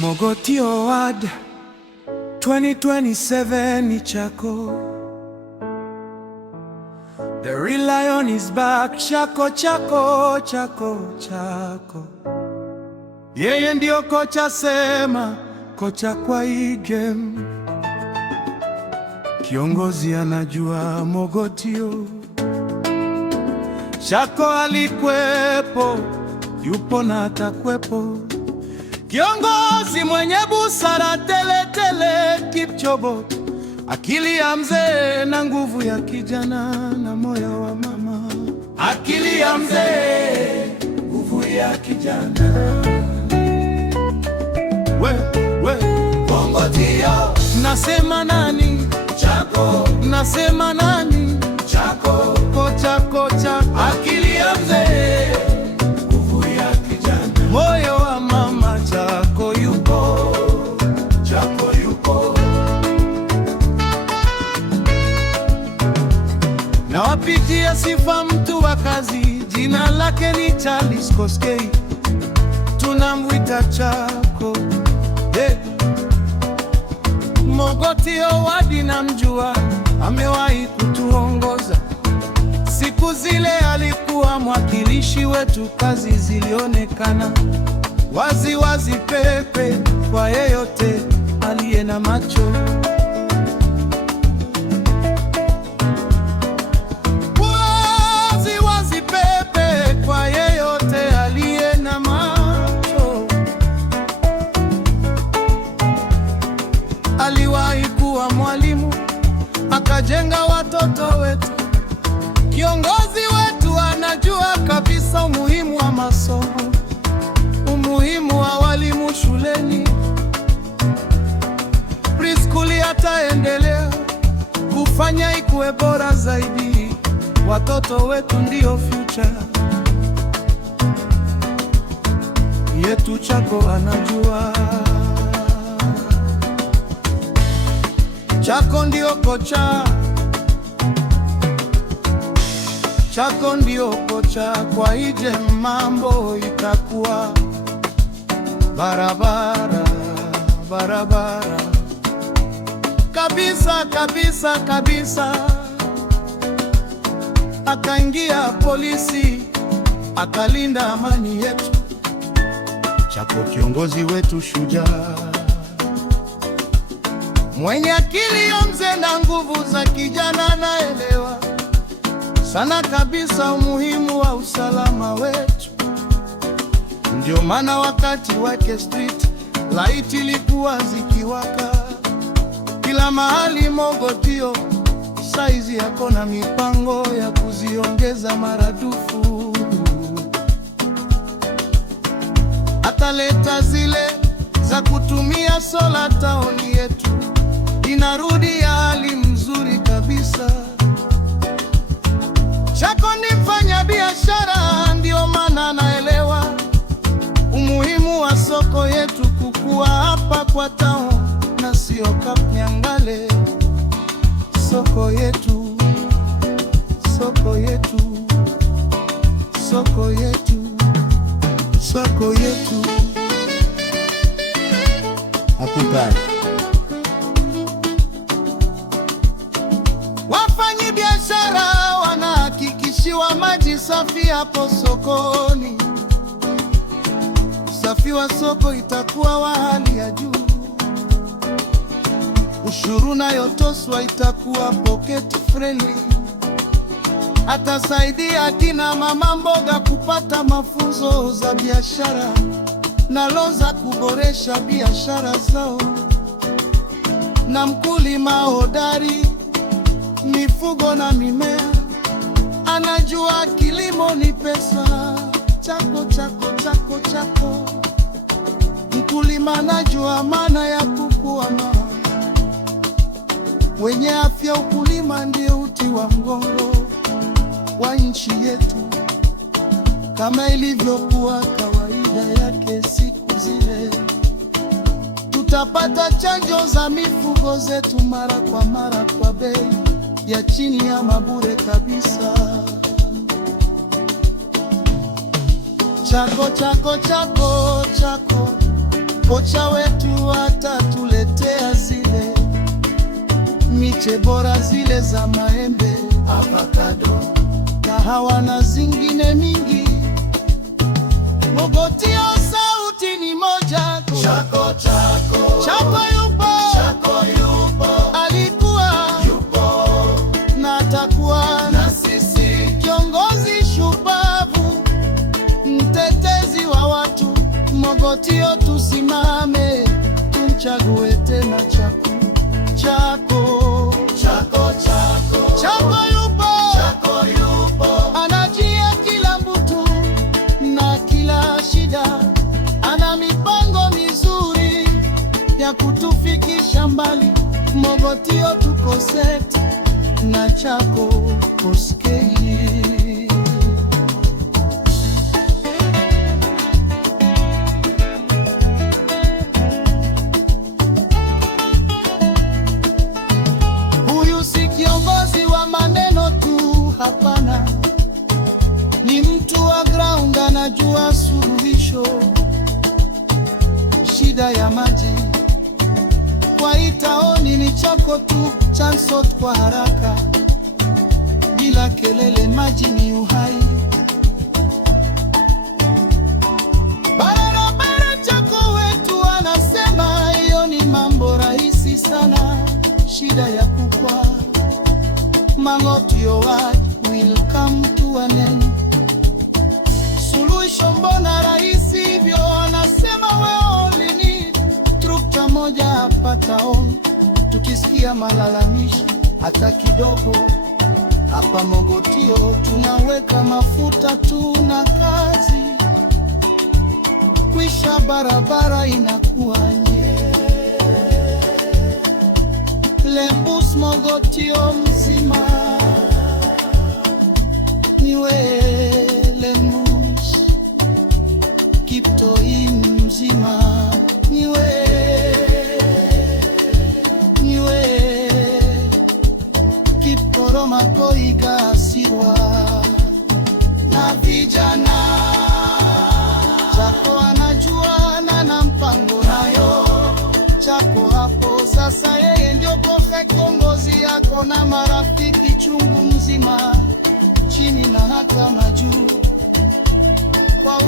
Mogoti Award 2027 ni chako. The real lion is back. Chako, chako, chako, chako. Yeye ndio kocha, sema kocha kwa hii game. Kiongozi anajua Mogotio. Chako alikwepo, yupo na atakwepo. Kiongozi mwenye busara tele tele, Kipchobo. Akili ya mzee na nguvu ya kijana na moyo wa mama. Akili ya mzee, nguvu ya kijana. We Mogotio. Nasema nani? Chako. Nasema nani? Chako. Kocha, kocha. Akili ya mzee, nguvu ya kijana, moyo wa mama. Chako yupo, Chako yupo. Na wapitia sifa mtu wa kazi, jina lake ni Charles Koskei, tunamwita Chako. Hey. Mogoti Award namjua, amewahi kutuongoza. Siku zile alikuwa mwakilishi wetu, kazi zilionekana wazi wazi pepe kwa yeyote aliye na macho. Wazi wazi pepe kwa yeyote aliye na macho. Aliwahi kuwa mwalimu, akajenga watoto wetu. Kiongozi wetu anajua kabisa umuhimu wa masomo, umuhimu wa walimu shuleni. Preschool ataendelea kufanya ikuwe bora zaidi. Watoto wetu ndio future yetu. Chako anajua. Chako ndio kocha, Chako ndio kocha. Kwa ije mambo itakuwa barabara barabara kabisa kabisa kabisa. Akaingia polisi, akalinda amani yetu. Chako kiongozi wetu shujaa, mwenye akili ya mzee na nguvu za kijana. Naelewa sana kabisa umuhimu wa usalama wetu. Ndio maana wakati wake street light ilikuwa zikiwaka kila mahali. Mogotio saizi yako na mipango ya kuziongeza maradufu. Ataleta zile za kutumia sola, taoni yetu inarudi ya hali mzuri kabisa. Chako ni mfanya biashara, ndio maana naelewa umuhimu wa soko yetu kukua hapa kwa town na sio Kapnyangale. Soko yetu, soko yetu, soko yetu, soko yetu. Hakutani. Wafanyi biashara wanahakikishiwa maji safi hapo sokoni. Usafi wa soko itakuwa wa hali ya juu. Ushuru nayotoswa itakuwa pocket friendly. Atasaidia akina mama mboga kupata mafunzo za biashara na loza kuboresha biashara zao. Na mkulima hodari, mifugo na mimea, anajua kilimo ni pesa. Chako, Chako, Chako, Chako. Mkulima anajua maana ya kukua. Wenye afya, ukulima ndio uti wa mgongo wa nchi yetu, kama ilivyokuwa kawaida yake siku zile. Tutapata chanjo za mifugo zetu mara kwa mara kwa bei ya chini ya mabure kabisa. Chako, Chako, Chako, Chako. kocha wetu atatuletea zile miche bora, zile za maembe, avocado, kahawa na zingine mingi. Mogotio sauti ni moja, Chako Chako. Chako yupo, Chako yupo, alikuwa yupo na atakuwa na sisi, kiongozi shupavu, mtetezi wa watu. Mogotio tusimame, tumchague tena Chako Chako. Chako Chako. Chako yupo, Chako yupo, anajia kila mtu na kila shida, ana mipango mizuri ya kutufikisha mbali. Mogotio tuko set na Chako Koskei. Huyu si kiongozi wa maneno tu, hapana, ni mtu wa ground, anajua suluhisho. Shida ya maji kwa itaoni ni Chako tu, chansot kwa haraka, bila kelele, maji ni uhai. Barabara Chako wetu anasema hiyo ni mambo rahisi sana. Shida ya kukwa Mogotio will come to an end. Suluhisho mbona rahisi hivyo? Anasema we only need trakta moja hapa town. Tukisikia malalamishi hata kidogo, hapa Mogotio tunaweka mafuta tu na kazi kwisha, barabara inakuwa Lembus Mogotio mzima niwe Lembus, Kiptoi mzima niwe Kiporoma, Koiga, Sirwa na vijana. Chako anajua na mpango nayo Chako hapo sasa, yeye ndio kiongozi yako na marafiki chungu mzima, chini na hata majuu, kwa